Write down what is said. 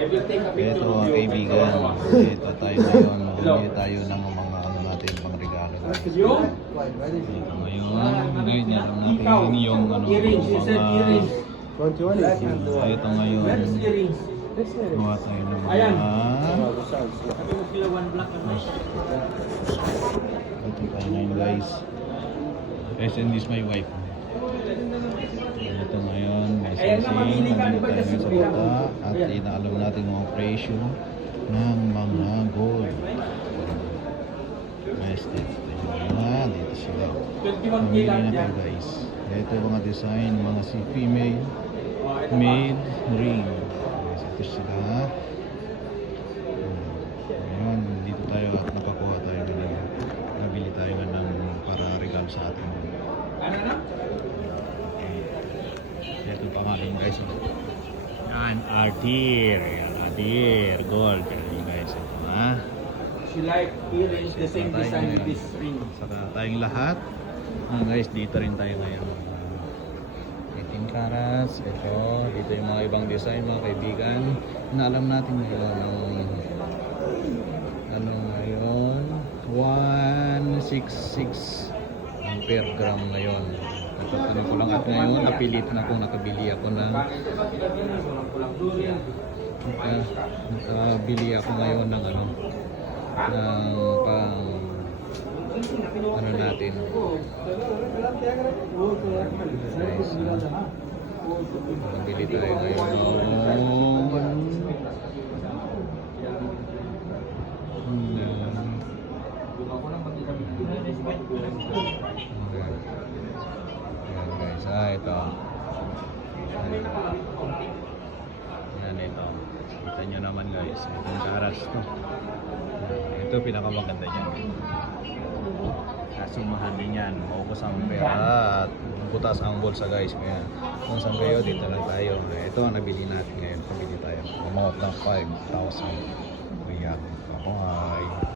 Ito mga kaibigan, ito tayo ngayon, mamili tayo ng mga ano natin, pang regalo. Ito ngayon, ganyan lang natin yung ano, mga... Ito ngayon, gawa tayo ng mga... Ito tayo ngayon guys. And this my wife. Ito ngayon, may sensing, nandito tayo ngayon sa bata at inaalam natin mga presyo ng mga gold. Nice dito. Dito sila. Mamili na tayo guys. Ito mga design, mga si female made ring. Ito sila. Ngayon, dito tayo at nakakuha tayo ng nabili tayo ng para regalo sa atin. Ito pangalan guys. Yan, Ardir. Yan, Ardir. Gold. Yan guys. Ito ha. She like earrings, the same design with this ring. Saka tayong lahat. Guys, dito rin tayo ngayon. 18 carats. Ito. Dito yung mga ibang design mga kaibigan. Na alam natin ngayon. Ano ngayon? 166 per gram ngayon. Ano ko lang at ngayon napilit na kung nakabili ako ng nakabili ako ngayon ng ano ng pang ano natin size. Nabili tayo ngayon ito. Yan ito. Kita nyo naman guys. Itong karas to. Ito pinakamaganda niyan. Kaso mahal din yan. Maubos ang pera at butas ang bulsa guys. Kaya kung saan kayo, dito lang tayo. Ito ang nabili natin ngayon. Pabili tayo. Amount ng 5,000. Kaya, bye.